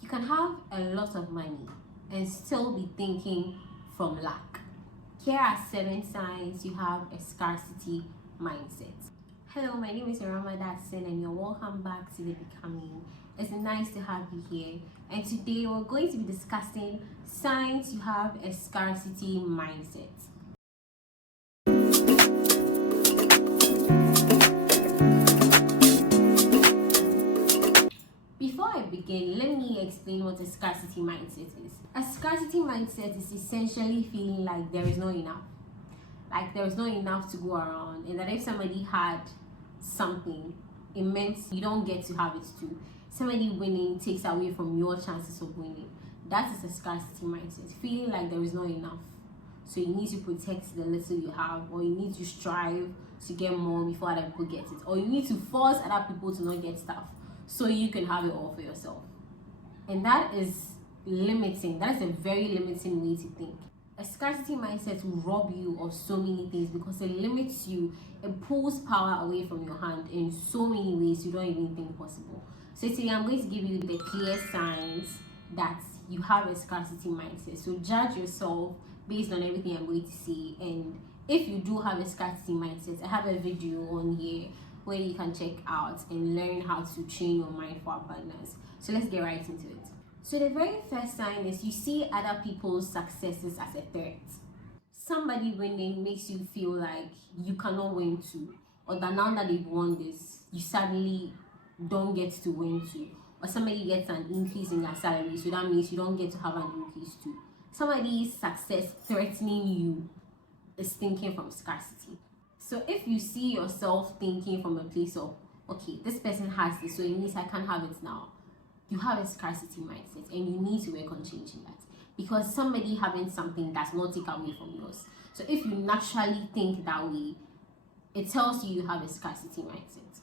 You can have a lot of money and still be thinking from lack. Here are 7 signs you have a scarcity mindset. Hello, my name is Rama Datson and you're welcome back to The Becoming. It's nice to have you here. And today we're going to be discussing signs you have a scarcity mindset. Before I begin, let me explain what a scarcity mindset is. A scarcity mindset is essentially feeling like there is not enough. Like there is not enough to go around, and that if somebody had something, it meant you don't get to have it too. Somebody winning takes away from your chances of winning. That is a scarcity mindset. Feeling like there is not enough. So you need to protect the little you have, or you need to strive to get more before other people get it, or you need to force other people to not get stuff so you can have it all for yourself. And that is limiting. That is a very limiting way to think. A scarcity mindset will rob you of so many things because it limits you. It pulls power away from your hand in so many ways you don't even think possible. So today I'm going to give you the clear signs that you have a scarcity mindset. So judge yourself based on everything I'm going to say. And if you do have a scarcity mindset, I have a video on here where you can check out and learn how to train your mind for abundance. So let's get right into it. So the very first sign is you see other people's successes as a threat. Somebody winning makes you feel like you cannot win too, or that now that they've won this, you suddenly don't get to win too. Or somebody gets an increase in their salary, so that means you don't get to have an increase too. Somebody's success threatening you is thinking from scarcity. So if you see yourself thinking from a place of, okay, this person has this, so it means I can't have it now, you have a scarcity mindset and you need to work on changing that, because somebody having something does not take away from yours. So if you naturally think that way, it tells you you have a scarcity mindset.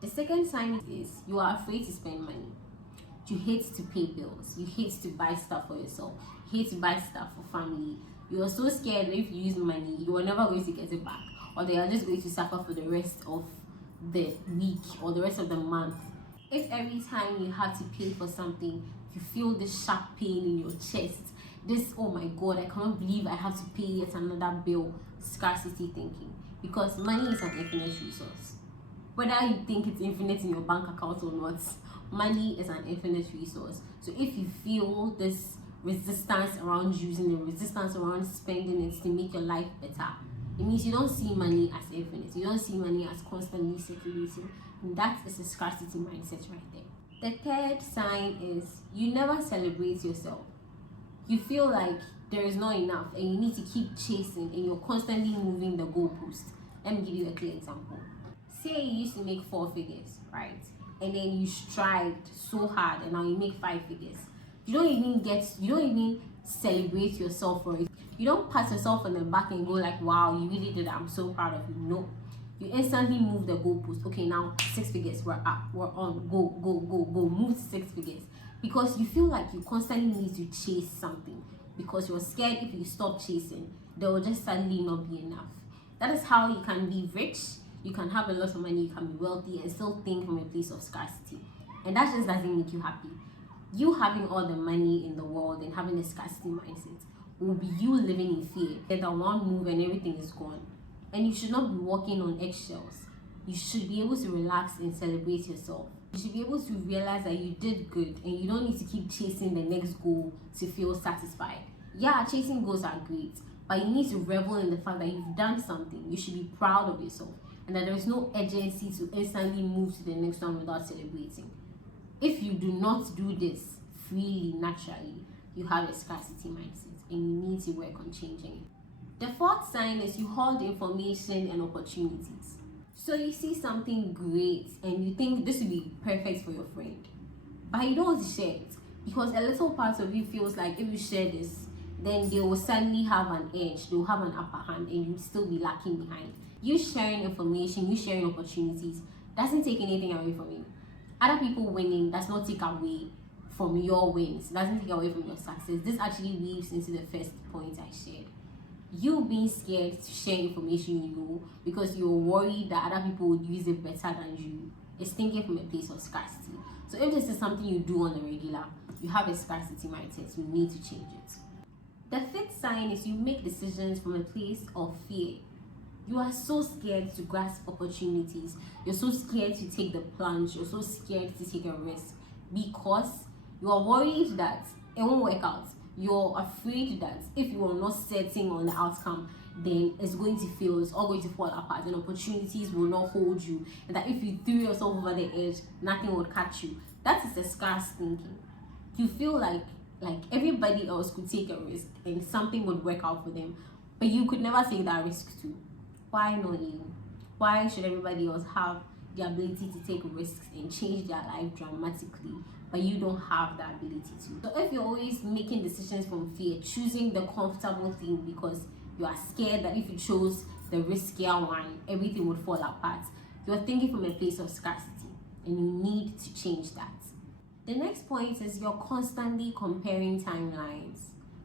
The second sign is you are afraid to spend money. You hate to pay bills. You hate to buy stuff for yourself. You hate to buy stuff for family. You are so scared that if you use money, you are never going to get it back, or they are just going to suffer for the rest of the week or the rest of the month. If every time you have to pay for something, you feel this sharp pain in your chest, this, oh my God, I cannot believe I have to pay yet another bill, scarcity thinking. Because money is an infinite resource. Whether you think it's infinite in your bank account or not, money is an infinite resource. So if you feel this resistance around using it, resistance around spending it to make your life better, it means you don't see money as infinite. You don't see money as constantly circulating. And that is a scarcity mindset right there. The third sign is you never celebrate yourself. You feel like there is not enough and you need to keep chasing and you're constantly moving the goalpost. Let me give you a clear example. Say you used to make 4 figures, right? And then you strived so hard and now you make 5 figures. You don't even celebrate yourself for it. You don't pat yourself on the back and go like, wow, you really did it, I'm so proud of you. No. You instantly move the goalpost. Okay, now 6 figures, we're up, we're on, go, move to 6 figures. Because you feel like you constantly need to chase something. Because you're scared if you stop chasing, there will just suddenly not be enough. That is how you can be rich, you can have a lot of money, you can be wealthy and still think from a place of scarcity. And that just doesn't make you happy. You having all the money in the world and having a scarcity mindset will be you living in fear that one move and everything is gone. And you should not be walking on eggshells. You should be able to relax and celebrate yourself. You should be able to realize that you did good and you don't need to keep chasing the next goal to feel satisfied. Yeah, chasing goals are great, but you need to revel in the fact that you've done something. You should be proud of yourself and that there is no urgency to instantly move to the next one without celebrating. If you do not do this freely, naturally, you have a scarcity mindset and you need to work on changing it. The fourth sign is you hold information and opportunities. So you see something great and you think this would be perfect for your friend, but you don't share it because a little part of you feels like if you share this, then they will suddenly have an edge, they will have an upper hand and you'll still be lacking behind. You sharing information, you sharing opportunities doesn't take anything away from you. Other people winning does not take away from your wins, doesn't take away from your success. This actually weaves into the first point I shared. You being scared to share information you know because you're worried that other people would use it better than you is thinking from a place of scarcity. So if this is something you do on a regular, you have a scarcity mindset. You need to change it. The fifth sign is you make decisions from a place of fear. You are so scared to grasp opportunities. You're so scared to take the plunge. You're so scared to take a risk because you are worried that it won't work out. You're afraid that if you are not certain on the outcome, then it's going to fail, it's all going to fall apart, and opportunities will not hold you, and that if you threw yourself over the edge, nothing would catch you. That is a scarce thinking. You feel like everybody else could take a risk and something would work out for them, but you could never take that risk too. Why not you? Why should everybody else have the ability to take risks and change their life dramatically, but you don't have that ability to? So if you're always making decisions from fear, choosing the comfortable thing because you are scared that if you chose the riskier one, everything would fall apart, you're thinking from a place of scarcity, and you need to change that. The next point is you're constantly comparing timelines.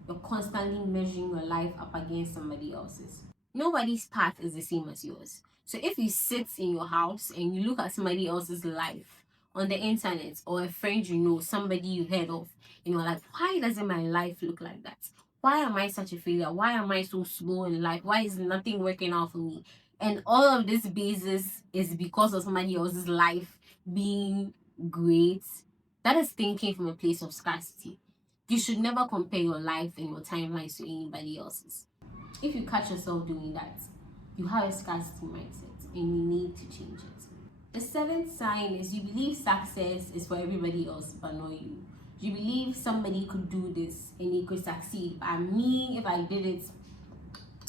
You're constantly measuring your life up against somebody else's. Nobody's path is the same as yours. So if you sit in your house and you look at somebody else's life on the internet, or a friend you know, somebody you heard of, and you're like, why doesn't my life look like that? Why am I such a failure? Why am I so slow in life? Why is nothing working out for me? And all of this basis is because of somebody else's life being great. That is thinking from a place of scarcity. You should never compare your life and your timelines to anybody else's. If you catch yourself doing that, you have a scarcity mindset and you need to change it. The seventh sign is you believe success is for everybody else but not you. You believe somebody could do this and he could succeed, but me, if I did it,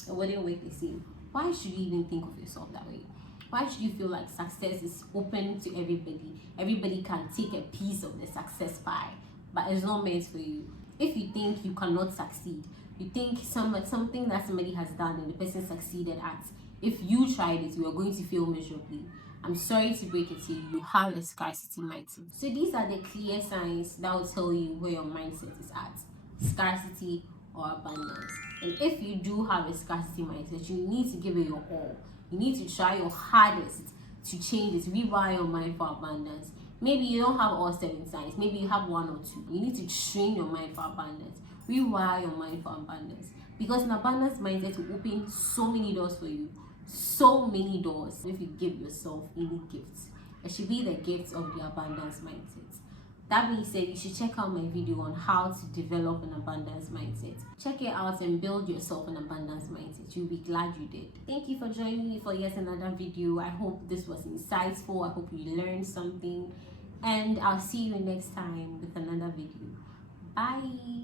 it wouldn't work the same. Why should you even think of yourself that way? Why should you feel like success is open to everybody? Everybody can take a piece of the success pie, but it's not meant for you. If you think you cannot succeed, you think something that somebody has done and the person succeeded at, if you tried it, you are going to fail miserably. I'm sorry to break it to you, you have a scarcity mindset. So these are the clear signs that will tell you where your mindset is at: scarcity or abundance. And if you do have a scarcity mindset, you need to give it your all. You need to try your hardest to change it, rewire your mind for abundance. Maybe you don't have all 7 signs, maybe you have 1 or 2. You need to train your mind for abundance, rewire your mind for abundance, because an abundance mindset will open so many doors for you. So many doors. If you give yourself any gifts, it should be the gifts of the abundance mindset. That being said, you should check out my video on how to develop an abundance mindset. Check it out and build yourself an abundance mindset. You'll be glad you did. Thank you for joining me for yet another video. I hope this was insightful. I hope you learned something, and I'll see you next time with another video. Bye.